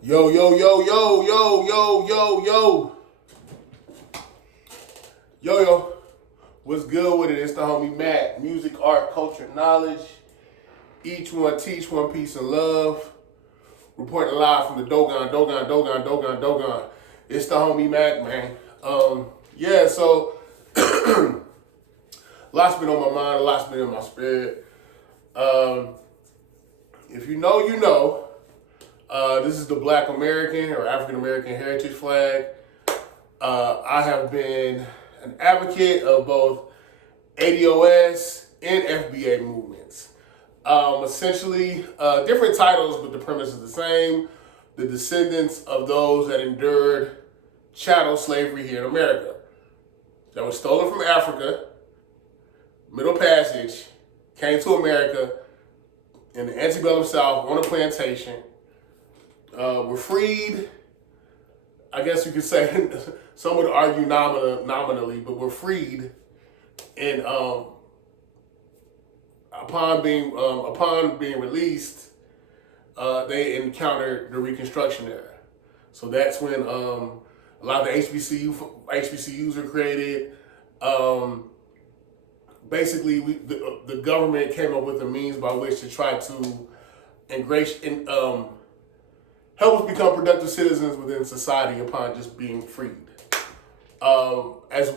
Yo, yo, yo, yo, yo, yo, yo, yo. Yo, yo. What's good with it? It's the homie MACK. Music, art, culture, knowledge. Each one teach one peace and love. Reporting live from the Dogon. It's the homie MACK, man. So lots been on my mind, lots been in my spirit. If you know, you know. This is the Black American or African American heritage flag. I have been an advocate of both ADOS and FBA movements. Essentially, different titles, but the premise is the same. The descendants of those that endured chattel slavery here in America. That was stolen from Africa, Middle Passage, came to America in the antebellum South on a plantation. Were freed, I guess you could say, some would argue nominally, but were freed. And upon being released, they encountered the Reconstruction era. So that's when a lot of the HBCUs were created. Basically, the government came up with a means by which to try to help us become productive citizens within society upon just being freed. As it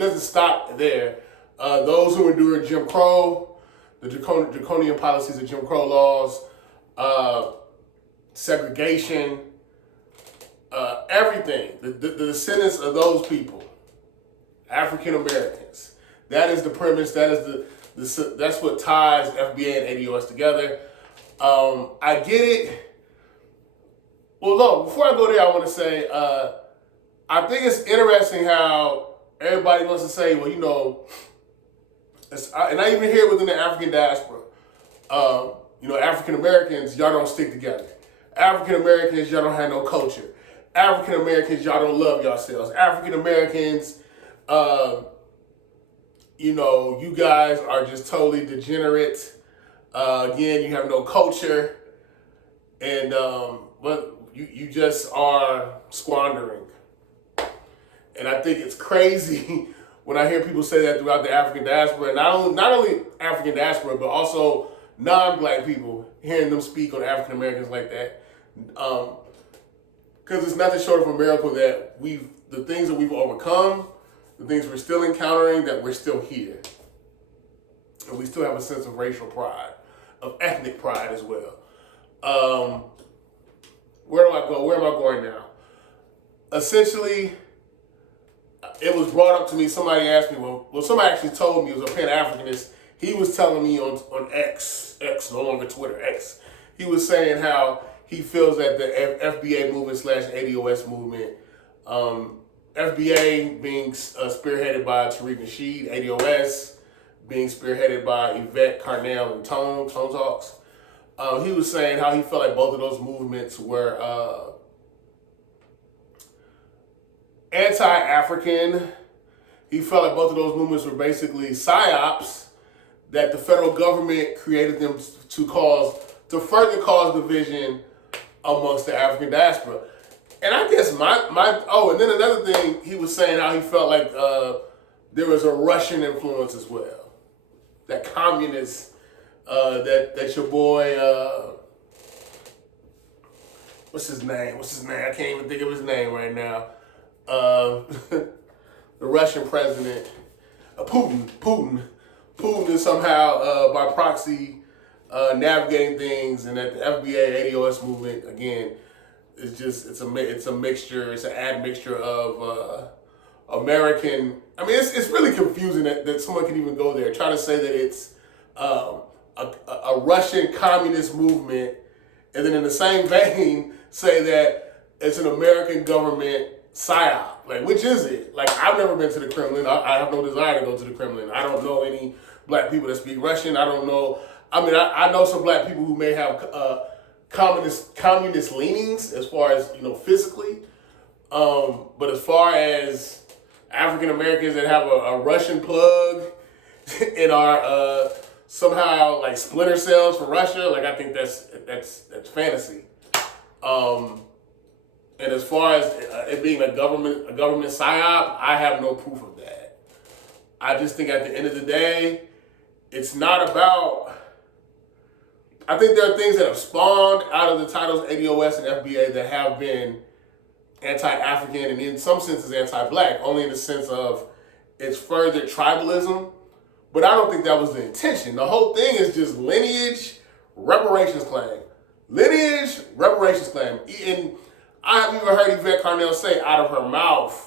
doesn't stop there. Those who endured Jim Crow, the draconian policies of Jim Crow laws, segregation, everything. The descendants of those people, African Americans. That is the premise. That's what ties FBA and ADOS together. I get it. Well, look, before I go there, I want to say, I think it's interesting how everybody wants to say, well, and I even hear within the African diaspora, African Americans, y'all don't stick together. African Americans, y'all don't have no culture. African Americans, y'all don't love yourselves. African Americans, you guys are just totally degenerate. Again, you have no culture, and but you just are squandering. And I think it's crazy when I hear people say that throughout the African diaspora, and not only African diaspora, but also non-Black people, hearing them speak on African Americans like that. Because it's nothing short of a miracle that the things that we've overcome, the things we're still encountering, that we're still here. And we still have a sense of racial pride, of ethnic pride as well. Where do I go? Where am I going now? Essentially, it was brought up to me, somebody asked me, somebody actually told me, it was a Pan-Africanist, he was telling me on X, no longer Twitter, X, he was saying how he feels that the FBA movement / ADOS movement, FBA being spearheaded by Tariq Nasheed, ADOS being spearheaded by Yvette Carnell and Tone Talks. He was saying how he felt like both of those movements were anti-African. He felt like both of those movements were basically psyops that the federal government created them to further cause division amongst the African diaspora. And I guess and then another thing, he was saying how he felt like there was a Russian influence as well. That communist, that your boy, what's his name? I can't even think of his name right now. The Russian president, Putin is somehow by proxy navigating things, and that the FBA ADOS movement again is just it's a mixture, it's an admixture of American. I mean, it's really confusing that someone can even go there try to say that it's a Russian communist movement, and then in the same vein say that it's an American government psyop. Like, which is it? Like, I've never been to the Kremlin. I have no desire to go to the Kremlin. I don't know any Black people that speak Russian. I don't know. I mean, I know some Black people who may have communist leanings as far as physically, but as far as African Americans that have a Russian plug and are somehow like splinter cells for Russia, like I think that's fantasy. And as far as it being a government psyop, I have no proof of that. I just think at the end of the day, it's not about. I think there are things that have spawned out of the titles ADOS and FBA that have been anti-African and in some senses anti-black, only in the sense of it's further tribalism. But I don't think that was the intention. The whole thing is just lineage reparations claim. Lineage reparations claim. And I have even heard Yvette Carnell say out of her mouth,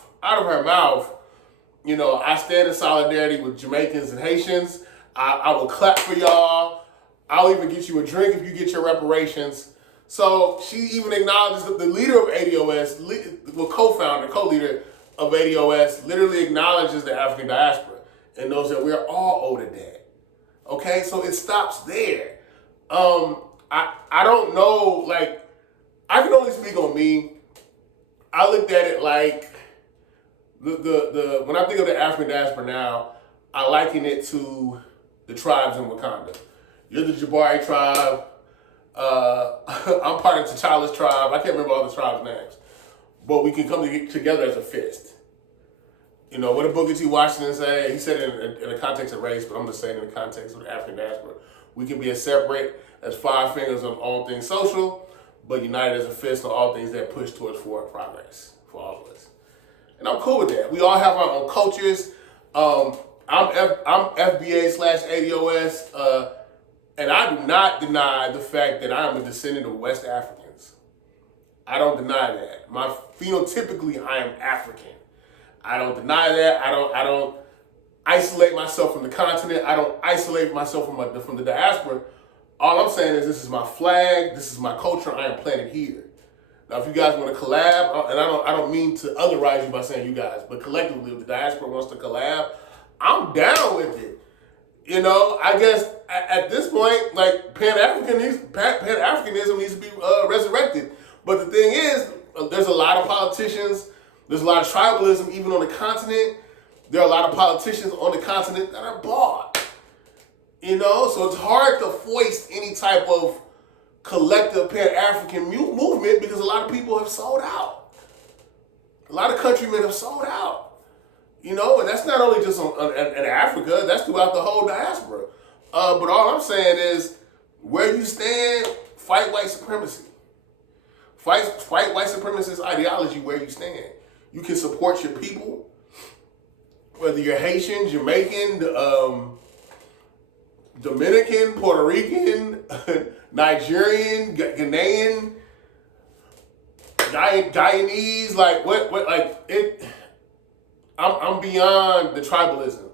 you know, I stand in solidarity with Jamaicans and Haitians. I will clap for y'all. I'll even get you a drink if you get your reparations. So she even acknowledges that the leader of ADOS, co-leader of ADOS, literally acknowledges the African diaspora and knows that we're all owed a debt. Okay, so it stops there. I don't know, like, I can only speak on me. I looked at it like the when I think of the African diaspora now, I liken it to the tribes in Wakanda. You're the Jabari tribe. I'm part of T'Challa's tribe. I can't remember all the tribes' names. But we can come together as a fist. You know, what did Booker T. Washington say? He said it in the context of race, but I'm just saying in the context of the African diaspora. We can be as separate as five fingers on all things social, but united as a fist on all things that push towards forward progress for all of us. And I'm cool with that. We all have our own cultures. I'm FBA/ADOS, and I do not deny the fact that I am a descendant of West Africans. I don't deny that. Phenotypically, I am African. I don't deny that. I don't isolate myself from the continent. I don't isolate myself from the diaspora. All I'm saying is this is my flag. This is my culture. I am planted here. Now, if you guys want to collab, and I don't mean to otherize you by saying you guys, but collectively, if the diaspora wants to collab, I'm down with it. You know, I guess at this point, like Pan-Africanism needs to be resurrected. But the thing is, there's a lot of politicians. There's a lot of tribalism even on the continent. There are a lot of politicians on the continent that are bought. You know, so it's hard to foist any type of collective Pan-African movement because a lot of people have sold out. A lot of countrymen have sold out. You know, and that's not only just in Africa, that's throughout the whole diaspora. But all I'm saying is, where you stand, fight white supremacy. Fight white supremacist ideology where you stand. You can support your people, whether you're Haitian, Jamaican, Dominican, Puerto Rican, Nigerian, Ghanaian, Guyanese, like what like it. I'm beyond the tribalism.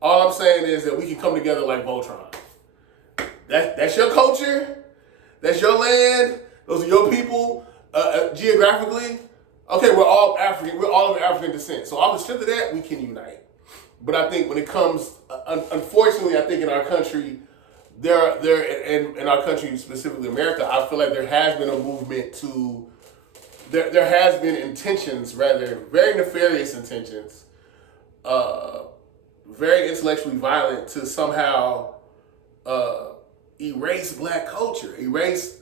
All I'm saying is that we can come together like Voltron. That's your culture. That's your land. Those are your people. Geographically, okay, we're all African. We're all of African descent. So off the strength of that, we can unite. But I think when it comes, unfortunately, I think in our country, in our country, specifically America, I feel like there has been a movement to. There has been intentions, rather very nefarious intentions, very intellectually violent, to somehow erase black culture, erase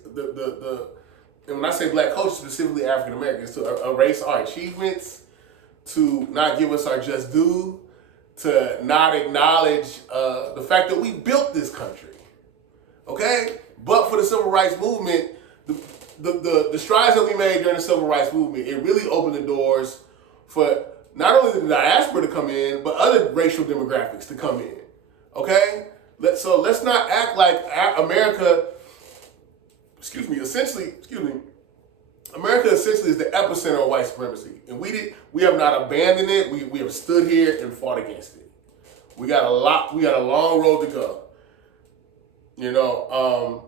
and when I say black culture, specifically African Americans, to erase our achievements, to not give us our just due, to not acknowledge the fact that we built this country, okay? But for the civil rights movement, the strides that we made during the civil rights movement, it really opened the doors for not only the diaspora to come in, but other racial demographics to come in, okay? So let's not act like America, America essentially is the epicenter of white supremacy. And we have not abandoned it. We have stood here and fought against it. We got a long road to go. You know,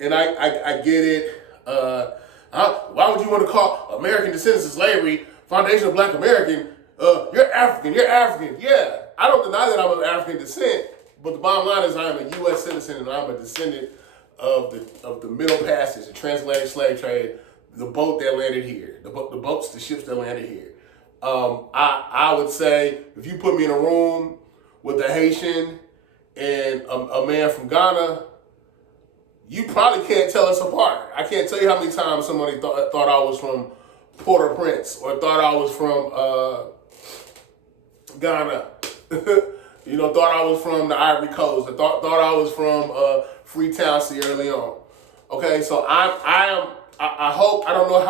and I get it. Why would you want to call American descendants of slavery, foundation of black American? You're African. Yeah, I don't deny that I'm of African descent, but the bottom line is I am a U.S. citizen and I'm a descendant of the Middle Passage, the transatlantic slave trade, the boat that landed here, the ships that landed here. I would say if you put me in a room with a Haitian and a man from Ghana, you probably can't tell us apart. I can't tell you how many times somebody thought I was from Port-au-Prince or thought I was from Ghana. Thought I was from the Ivory Coast. Or thought I was from Freetown, Sierra Leone. Okay, so I hope, I don't know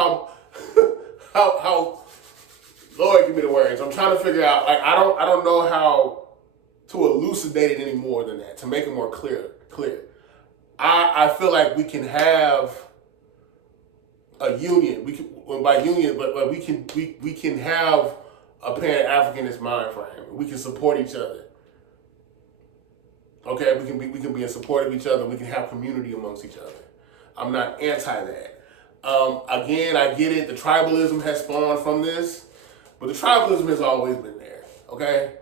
how Lord give me the words. I'm trying to figure out, like, I don't know how to elucidate it any more than that, to make it more clear. I feel like we can have a union. We can, by union, but we can have a Pan-Africanist mind frame. We can support each other. Okay, we can be in support of each other. We can have community amongst each other. I'm not anti that. Again, I get it. The tribalism has spawned from this, but the tribalism has always been there. Okay,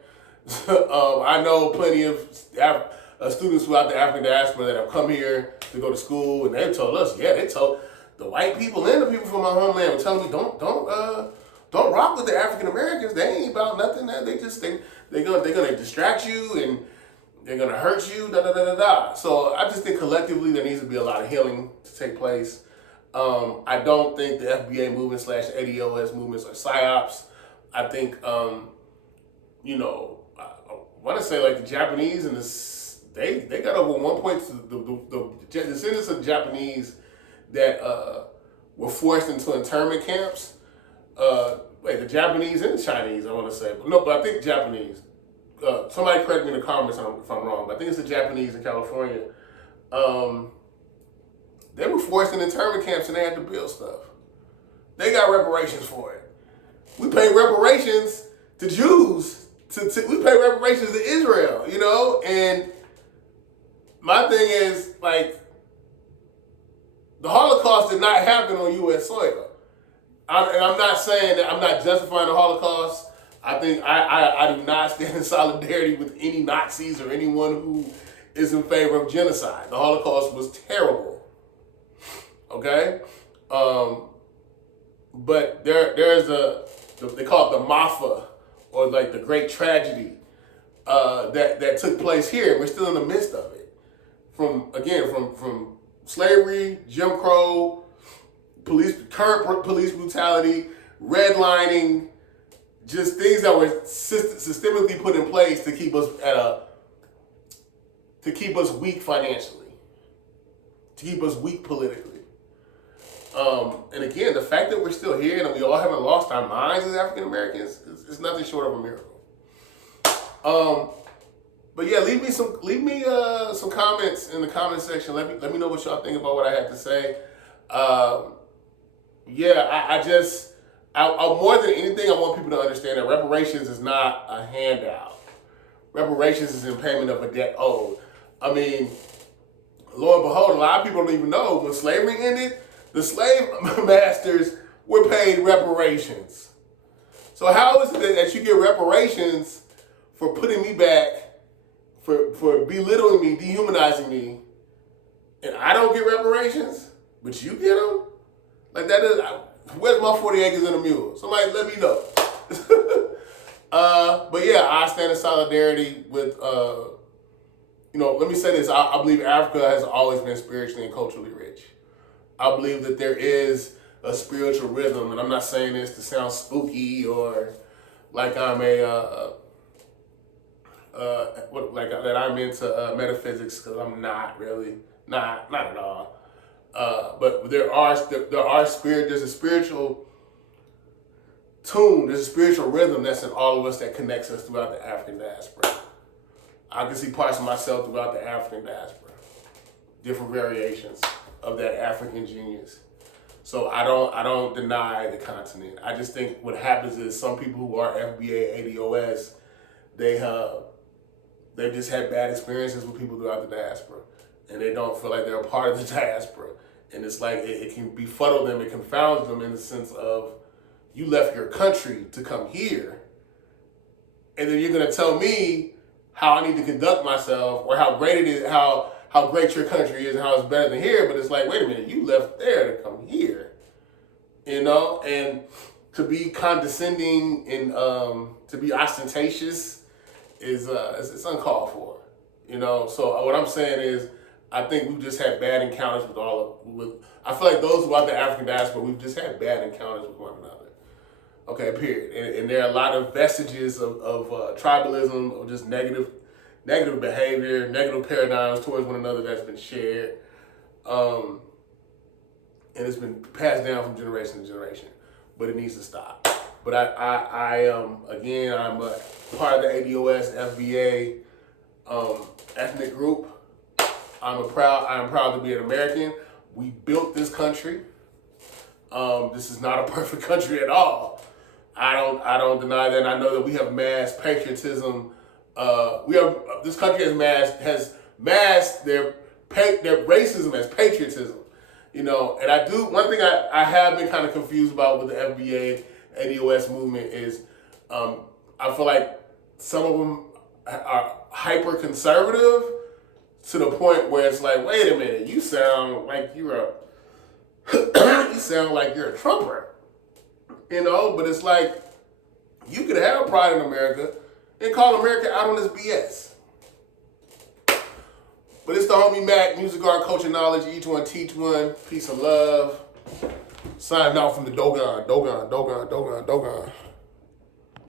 I know plenty of students throughout the African diaspora that have come here to go to school, and they've told us, they told the white people and the people from my homeland were telling me, don't rock with the African Americans. They ain't about nothing. They're gonna distract you and they're gonna hurt you. So I just think collectively there needs to be a lot of healing to take place. I don't think the FBA movement / ADOS movements are psyops. I think I want to say like the Japanese and they got over 1.2 the descendants of Japanese that were forced into internment camps. The Japanese and the Chinese, I want to say. But I think Japanese. Somebody correct me in the comments if I'm wrong, but I think it's the Japanese in California. They were forced in internment camps and they had to build stuff. They got reparations for it. We pay reparations to Jews. We pay reparations to Israel, and my thing is, like, the Holocaust did not happen on U.S. soil. I'm not saying that, I'm not justifying the Holocaust. I think I do not stand in solidarity with any Nazis or anyone who is in favor of genocide. The Holocaust was terrible. Okay? But there's they call it the MAFA, or like the Great Tragedy, that took place here, and we're still in the midst of it. From slavery, Jim Crow, current police brutality, redlining, just things that were systemically put in place to keep us weak financially, to keep us weak politically. And again, the fact that we're still here and we all haven't lost our minds as African Americans is nothing short of a miracle. But yeah, leave me some comments in the comment section. Let me know what y'all think about what I had to say. I more than anything, I want people to understand that reparations is not a handout. Reparations is in payment of a debt owed. I mean, lo and behold, a lot of people don't even know when slavery ended, the slave masters were paid reparations. So how is it that you get reparations for putting me back, for belittling me, dehumanizing me, and I don't get reparations, but you get them? Like, that is, where's my 40 acres and a mule? Somebody let me know. But yeah, I stand in solidarity with, let me say this. I believe Africa has always been spiritually and culturally rich. I believe that there is a spiritual rhythm, and I'm not saying this to sound spooky or like I'm that I'm into metaphysics, because I'm not really, not at all. But there's a spiritual tune, there's a spiritual rhythm that's in all of us that connects us throughout the African diaspora. I can see parts of myself throughout the African diaspora, different variations of that African genius. So I don't deny the continent. I just think what happens is some people who are FBA, ADOS, they've just had bad experiences with people throughout the diaspora, and they don't feel like they're a part of the diaspora. And it's like it can befuddle them, it confounds them in the sense of, you left your country to come here, and then you're gonna tell me how I need to conduct myself, or how great it is, how great your country is, and how it's better than here. But it's like, wait a minute, you left there to come here, and to be condescending and to be ostentatious is it's uncalled for, So what I'm saying is, I think we've just had bad encounters I feel like those who are the African diaspora, we've just had bad encounters with one another. Okay, period. And there are a lot of vestiges of tribalism, or just negative behavior, negative paradigms towards one another that's been shared. And it's been passed down from generation to generation. But it needs to stop. But again, I'm a part of the ADOS FBA ethnic group. I'm proud to be an American. We built this country. This is not a perfect country at all. I don't deny that. I know that we have mass patriotism. This country has masked their racism as patriotism. You know, and one thing I have been kind of confused about with the FBA ADOS movement is I feel like some of them are hyper conservative to the point where it's like, wait a minute, you sound like you're a Trumper, you know. But it's like, you could have pride in America and call America out on this BS. But it's the homie Mac, music, art, culture, knowledge, each one teach one. Peace and love. Signing off from the Dogon.